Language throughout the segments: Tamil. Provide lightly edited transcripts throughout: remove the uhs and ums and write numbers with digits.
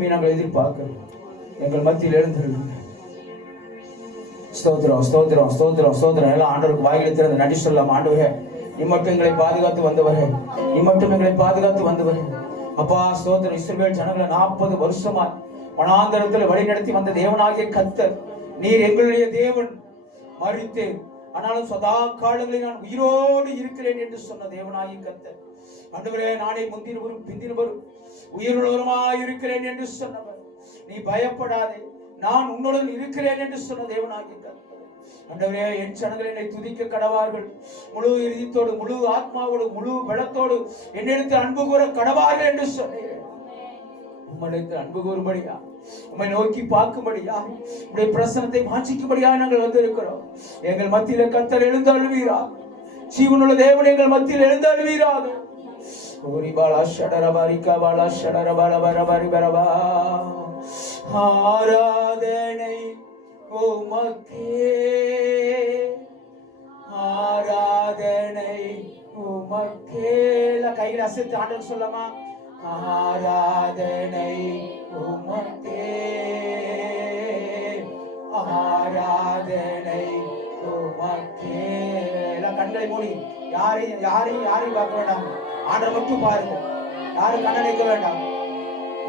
மகிமை நாங்கள் எதிர்பார்க்கிறோம். எங்கள் மத்தியில் எழுந்திருங்க. ஸ்தோத்திரம் ஸ்தோத்திரம் ஸ்தோத்திரம் ஸ்தோத்திரம். எல்லாம் ஆண்டவருக்கு வாயில திறந்து நன்றி சொல்லலாம். ஆண்டவரே, இம்மட்டும் எங்களை பாதுகாத்து வந்தவரே, இம்மட்டும் எங்களை பாதுகாத்து வந்தவரே. அப்பா ஸ்தோத்திரம். இஸ்ரவேல் ஜனங்களை 40 வருஷமா வனாந்தரத்தில் வழி நடத்தி வந்த தேவனாகிய கர்த்தர், நீர் எங்களுடைய தேவன். மரித்தேன், ஆனாலும் சதா காலங்களில் நான் உயிரோடு இருக்கிறேன் என்று சொன்ன தேவனாகிய கர்த்தர். ஆண்டவரே, நானே முந்தினவரும் பிந்தினவரும் உயிருள்ளவருமாய் இருக்கிறேன் என்று சொன்னவர். நீ பயப்படாதே, நான் உன்னுடன் இருக்கிறேன் என்று சொன்ன தேவனாகிய கர்த்தர். ஆண்டவரே, என் ஜனங்கள் என்னை துதிக்க கடவார்கள். முழு இதயத்தோடு, முழு ஆத்மாவோடு, முழு பலத்தோடு என்னிடத்தில் அன்பு கூற கடவார்கள் என்று சொன்னேன். உம்மிடத்தில் அன்பு கூறும்படியா, உம்மை நோக்கி பார்க்கும்படியா, உம்முடைய பிரசன்னத்தை வாஞ்சிக்கும்படியா நாங்கள் வந்திருக்கிறோம். எங்கள் மத்தியில கர்த்தர் எழுந்தருள்வீராக. ஜீவனுள்ள தேவன் எங்கள் மத்தியில் எழுந்தருள்வீராக. ஓரி பாலா ஷடரபாரிகா பாலா ஷடரபாரபரபரி பரபா. ஆராதனை உமக்கே, ஆராதனை உமக்கே. கையில் அசைத்து ஆண்டவர் சொல்லமா, ஆராதனை உமக்கே, ஆராதனை உமக்கே. கண்களை மூடி யாரையும் யாரையும் யாரையும் பார்க்க வேண்டாம். ஆண்டவர் மட்டும் பாருங்க. யாரும் கண்ணடைக்க வேண்டாம்.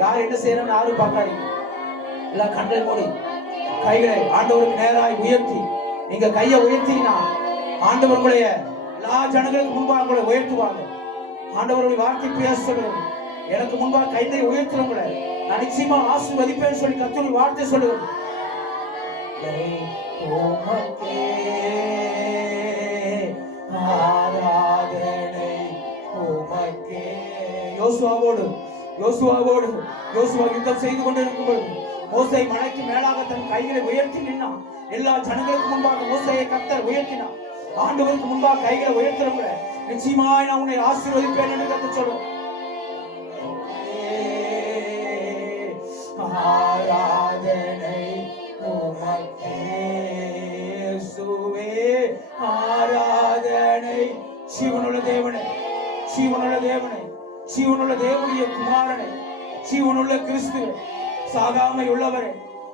யார் என்ன செய்யணும்னு யாரும் பார்க்காதீங்க. எல்லாம் கண்களை மூடி கைகளை ஆண்டவருக்கு நேராய் உயர்த்தி, நீங்க கையை உயர்த்தினா ஆண்டவர் உங்களுடைய எல்லா ஜனங்களுக்கு முன்பாக உங்களை உயர்த்துவாங்க. ஆண்டவருடைய வார்த்தை பேசுகிறோம். எனக்கு முன்பாக கையை உயர்த்துறவங்களை நான் நிச்சயமா ஆசீர்வதிப்பேன்னு சொல்லி கர்த்தருடைய வார்த்தை சொல்லுகிறேன். ஆராதனை உமக்கே. யோசுவாவோடு யோசுவா யுத்தம் செய்து கொண்டிருக்கும் பொழுது மோசே மலைக்கு மேலாக தன் கைகளை உயர்த்தி நின்னான். எல்லா ஜனங்களுக்கு முன்பாக மோசேயை கர்த்தர் உயர்த்தினார். ஆண்டவருக்கு முன்பாக கைகளை உயர்த்துறவங்க நிச்சயமாய் நான் உன்னை ஆசீர்வதிப்பேன் என்று கர்த்தர் சொல்லுவார். ஆராதனை உமக்கே இயேசுவே, ஆராதனை. ஜீவனுள்ள தேவனே, ஜீவனுள்ள தேவனே, ஜீவனுள்ள தேவனுடைய குமாரனே, ஜீவனுள்ள கிறிஸ்துவே, சாகாமை உள்ளவரே,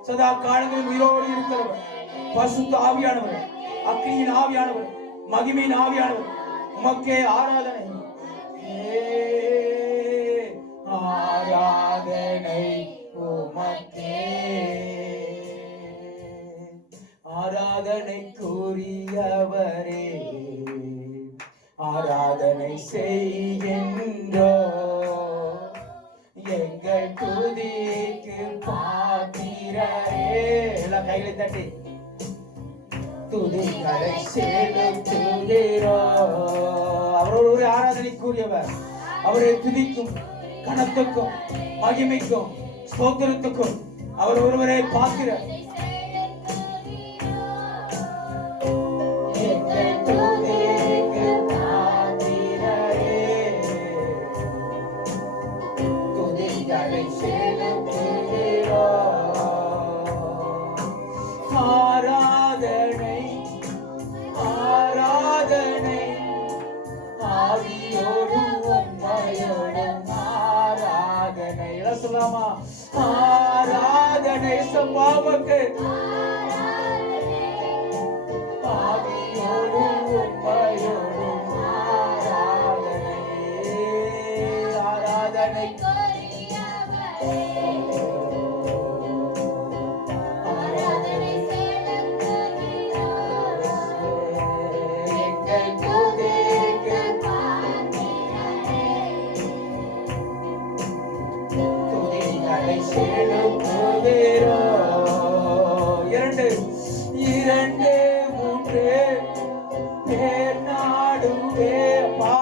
சதா காலங்களில் உயிரோடு இருக்கிறவர், பரிசுத்த ஆவியானவர், அக்கினியின் ஆவியானவர், மகிமையின் ஆவியானவர், உமக்கே ஆராதனை. ஆராதனை உமக்கே, ஆராதனைக்குரியவரே, ஆராதனை செய்கின்றோம். எங்கள் துதிக்கு பாத்திரரே. எல்லாம் கைகளை தட்டி துதிகளை செலுத்துகிறோம். அவரோடு ஒரு ஆராதனைக்குரியவர். அவரை துதிக்கும் கனத்துக்கும் மகிமைக்கும் ஸ்தோத்திரத்துக்கும் அவர் ஒருவரே பாத்திரர். ஆராதனை ஆராதனை ஆவியோடும் உம்மையோடும் ஆராதனை. எல்லாம் சொல்லாமா, ஆராதனை சம்பாவுக்கு ஆவியோடும் உம்மையோடும் ஆராதனை. ஆராதனை இரண்டு மூன்று பேர் நடுவே. அப்பா,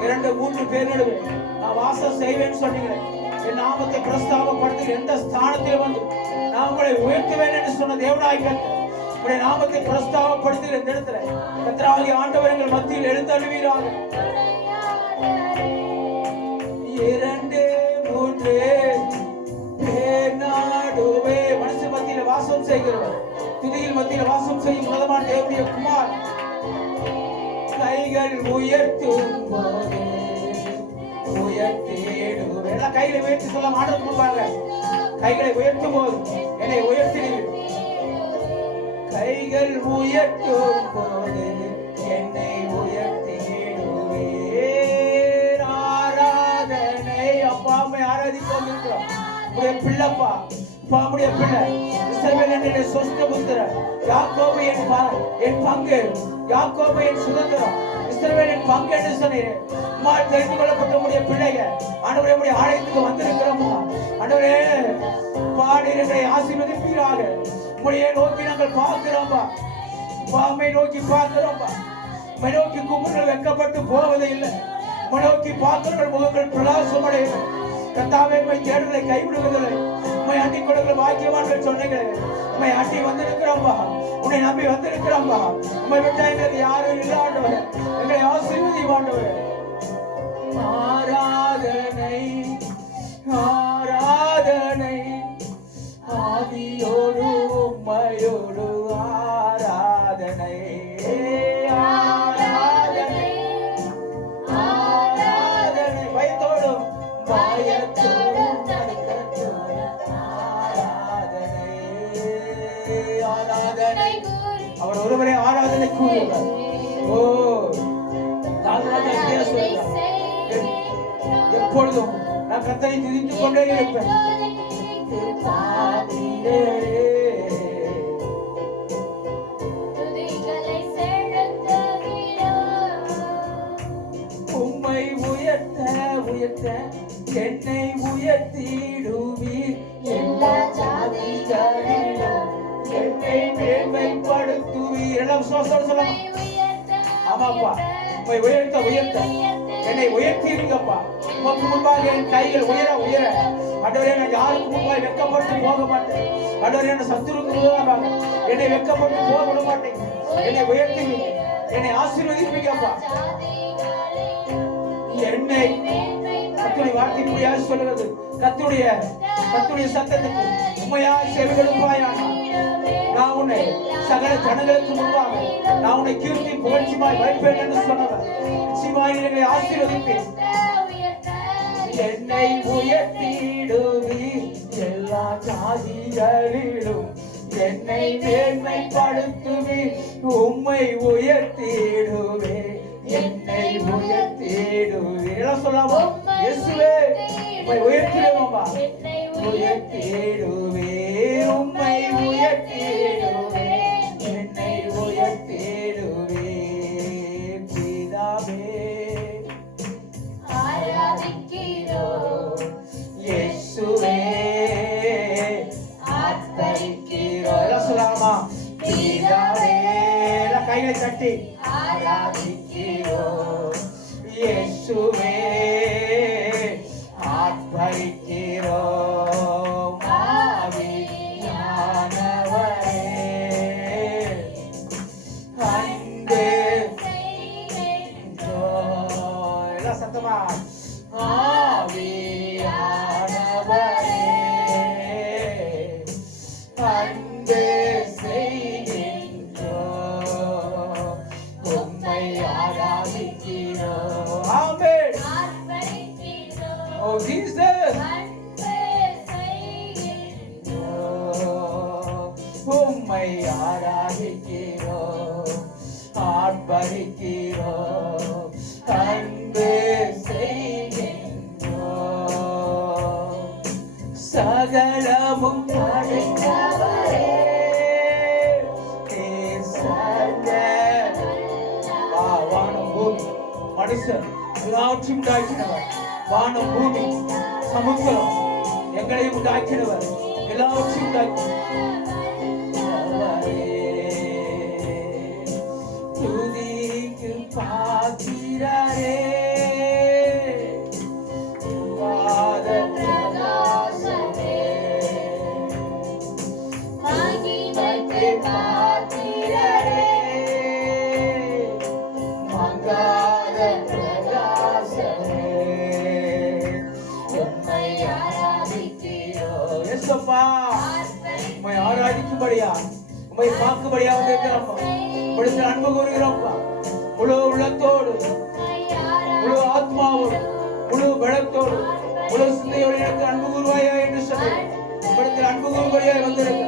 2-3 பேர் நடுவே நான் வாசம் செய்வேன்னு சொன்னீங்களே. என் நாமத்தை பிரஸ்தாபப்படுத்தி எந்த ஸ்தானத்தில் வந்து நான் உங்களை உயர்த்துவேன் என்று சொன்ன தேவனாய் கர்த்தர், உங்களுடைய நாமத்தை பிரஸ்தாபப்படுத்தி இந்த இடத்துல கர்த்தராகிய ஆண்டவர் எங்கள் மத்தியில் எழுந்தருள்வீராக. 2-3 பேர் நடுவே மனுஷன் மத்தியில வாசம் செய்கிறவர், துதியில் மத்தியில் வாசம் செய்யும் உன்னதமான தேவனுடைய குமார். கைகள் உயர்த்தும் போது உயர்த்திடுவே. எல்லாம் கையில உயர்த்தி சொல்ல மாட்டது முன்பாங்க. கைகளை உயர்த்தும் போது என்னை உயர்த்தினீர். கைகள் உயர்த்தும் போது என்னை உயர்த்திடுவீர். ஆராதனை. அப்பா அம்மை ஆராதிப்போம் இருக்கிறோம். உடைய பிள்ளைப்பா, உடைய பிள்ளை இஸ்ரவேல் என்னுடைய சொந்த புத்திரன், யாக்கோபு என் பங்கு, யாக்கோபு என் சுதந்திரம், இஸ்ரவேல் என் பங்கு என்று சொன்னீர். உம்மால் தெரிந்து கொள்ளப்பட்ட உடைய பிள்ளைகள் ஆண்டவரே உடைய ஆலயத்துக்கு வந்திருக்கிறோம். ஆண்டவரே பாடீர் எங்களை ஆசீர்வதிப்பீராக. உம்முடைய நோக்கி நாங்கள் பார்க்கிறோம்பா, உம்மை நோக்கி பார்க்கிறோம்பா. உம்மை நோக்கி கும்பல்கள் வெட்கப்பட்டு போவதே இல்லை. உம்மை நோக்கி பார்க்கிறவர்கள் முகங்கள் பிரகாசம் அடையும். கர்த்தாவே உம்மை தேடுதலை கைவிடுவதில்லை. உம்மை அண்டி கொடுக்கிற பாக்கியவான்கள் சொன்னீங்களே, உம்மை அண்டி வந்திருக்கிறோம்பா, உன்னை நம்பி வந்திருக்கிறோம்பா. உம்மை விட்டா எங்களுக்கு யாரும் இல்லை ஆண்டவரே. எங்களை ஆசீர்வதியும் ஆண்டவரே. ஆராதனை ஆராதனை ஆதியோடு உம்மையோடு ஆராதனை ஆராதனை ஆராதனை பயத்தோடும் பயத்தோடும் ஆராதனை ஆராதனை. அவர் ஒருவரே ஆராதனை கூறுவார். ஓ தாழ்ராஜா சொல்றார், எப்பொழுதும் நான் கர்த்தரை துதித்துக் கொண்டே இருப்பேன். உம்மை உயர்த்த உயர்த்த என்னை உயர்த்திடுவீர். எல்லா ஜாதிகளிலும் என்னை மேன்மைப்படுத்துவீர். எல்லாம் சொல்லலாம். ஆமாப்பா, உம்மை உயர்த்த உயர்த்த என்னை உயர்த்திடுங்கப்பா. உமக்கு முன்பாக என் கைகள் உயர உயர ஆண்டவரே நான் யாருக்கு முன்பாக வெட்கப்பட்டு போக மாட்டேன். ஆண்டவரே என்ன சத்துருக்கு முன்பாக என்னை வெட்கப்பட்டு போக விட மாட்டேன். என்னை உயர்த்துவீங்க, என்னை ஆசீர்வதிப்பீங்கப்பா. என்னை கர்த்தருடைய வார்த்தை இப்படியாக சொல்லுகிறது. கர்த்தருடைய சத்தத்துக்கு உண்மையாய் செவிகொடுப்பாயானால் நான் உன்னை சகல ஜனங்களுக்கு முன்பாக நான் உன்னை கீர்த்தி புகழ்ச்சிமாய் வைப்பேன் என்று சொன்னவர். நிச்சயமாய் எங்களை ஆசீர்வதிப்பேன். என்னை உயர்த்திடுவீர். எல்லா ஜாதிகளிலும் என்னை மேன்மைப்படுத்துவீர். உம்மை உயர்த்திடுவீர். என்னை உயர்த்திடுவீர். எல்லாம் சொல்லாமா? இயேசுவே உம்மை உயர்த்திடுவோம்பா. உயர்த்திடுவீர். உம்மை உயர்த்திடுவீர். என்னை உயர்த்திடுவீர். பிதாவே இயேசுவே ஆராதிக்கிறோம். எல்லாம் சொல்லாமா? பிதாவே. எல்லாம் கைகளை தட்டி ஆராதிக்கிறோம். இயேசுவே ஆராதிக்கிறோம். ஆவியானவரே அன்பு எல்லாம் சத்தமா? ஆவியானவரே அன்பு செய்கின்றோம். உம்மை ஆராதிக்கிறோம். ஆமென். ஓ ஜீசஸ் உம்மை ஆராதிக்கிறோம். ஆர்ப்பரிக்கிறோம். அன்பு சகலமும் படைத்தவரே வானம் பூமி மனுஷன் எல்லாவற்றையும் உண்டாக்கினவர். வானம் பூமி சமுத்திரம் எங்களையும் உண்டாக்கினவர். எல்லாவற்றையும் துதிக்கு பாத்திரரே ஆராதிக்கும்படியா உம்மை பார்க்கும்படியா வந்திருக்கிறோம். அன்பு கூறுகிறோம். முழு உள்ளத்தோடு, முழு ஆத்மாவோடு, முழு பலத்தோடு, முழு சிந்தையோடு எனக்கு அன்பு கூறுவாயா என்று சொன்னேன். உம்மிடத்தில் அன்பு கூறும்படியாக வந்திருக்க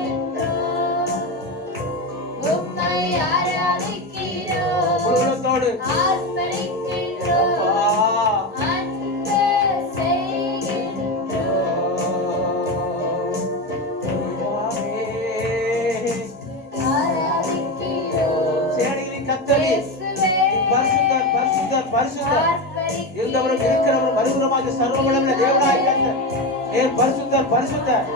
உள்ளத்தோடு பரிசுத்தர் இருந்தவரும் இருக்கிறவரும் வருகிறவருமாகிய சர்வ வல்லமையுள்ள தேவனாய் கர்த்தர் பரிசுத்தர் பரிசுத்தர்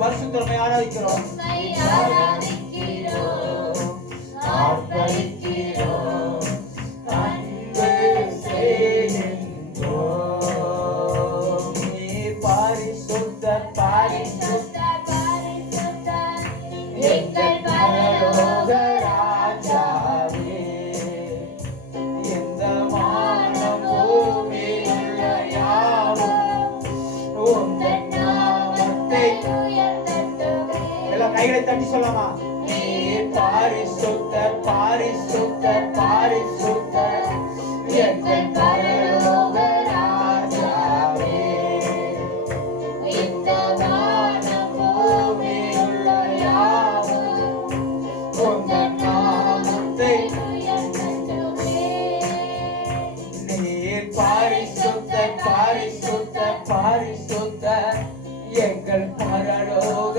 பரிசுத்தரை ஆராதிக்கிறோம் கைகளை தட்டி சொல்லலாமா? பரிசுத்தர் பரிசுத்தர் பரிசுத்தர் எங்கள் பரலோக ராஜாவே, இந்த வானம் பூமியுள்ள யாவும் உந்தன் நாமத்தை உயர்த்தட்டுமே. நீர் பரிசுத்தர் பரிசுத்தர் பரிசுத்தர் எங்கள் பரலோக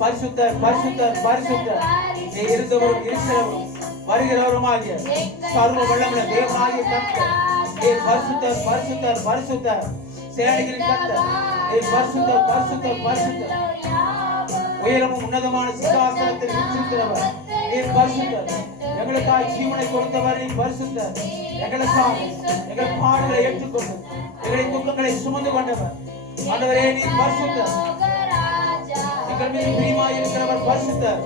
பரிசுத்தர் பரிசுத்தர் பரிசுத்தர் நீ இருந்தவரும் இருக்கிறவரும் வருகிறவருமாகிய சர்வ வல்லமையுள்ள தேவனாகிய கர்த்தர் நீ பரிசுத்தர் பரிசுத்தர் பரிசுத்தர் சேனைகளின் கர்த்தர் நீ பரிசுத்தர் பரிசுத்தர் பரிசுத்தர் உயரமும் உன்னதமான சிங்காசனத்தில் வீற்றிருக்கிறவர் நீ பரிசுத்தர் எங்களுக்காக ஜீவனை கொடுத்தவர் நீ பரிசுத்தர் எங்களுக்காக எங்கள் பாடுகளை ஏற்றுக்கொண்டு எங்களின் துக்கங்களை சுமந்து கொண்டவர் ஆண்டவரே நீ பரிசுத்தர் எங்கள் மீது பிரியமாய் இருக்கிறவர் பரிசுத்தர்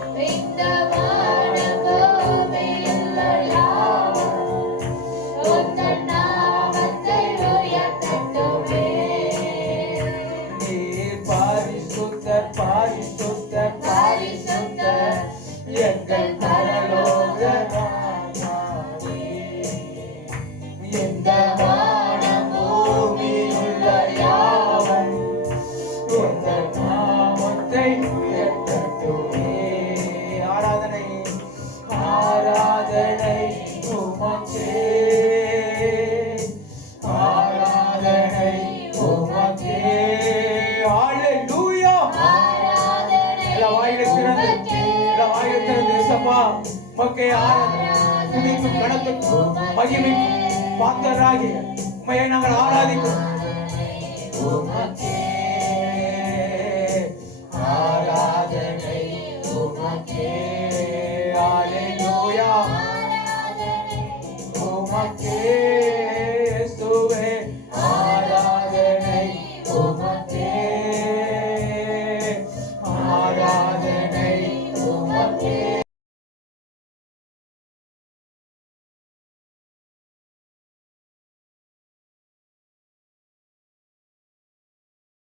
பரிசுத்தர் பரிசுத்தர் பரிசுத்தர் எங்கள் பரலோக ராஜாவே, இந்த வானம் பூமியுள்ள யாவும் உந்தன் நாமத்தை உயர்த்தட்டுமே. ஆராதனை ஆராதனை உமக்கே, ஆராதனை உமக்கே. ஹல்லேலூயா. எல்லா வாயிலும் திறந்து இயேசுப்பா உமக்கே ஆராதனை துதிக்கும் கனத்துக்கும் மகிமைக்கும் பாத்திரராகிய உம்மையை நாங்கள் ஆராதிக்கிறோம். உமக்கே ஆராதனை உமக்கே.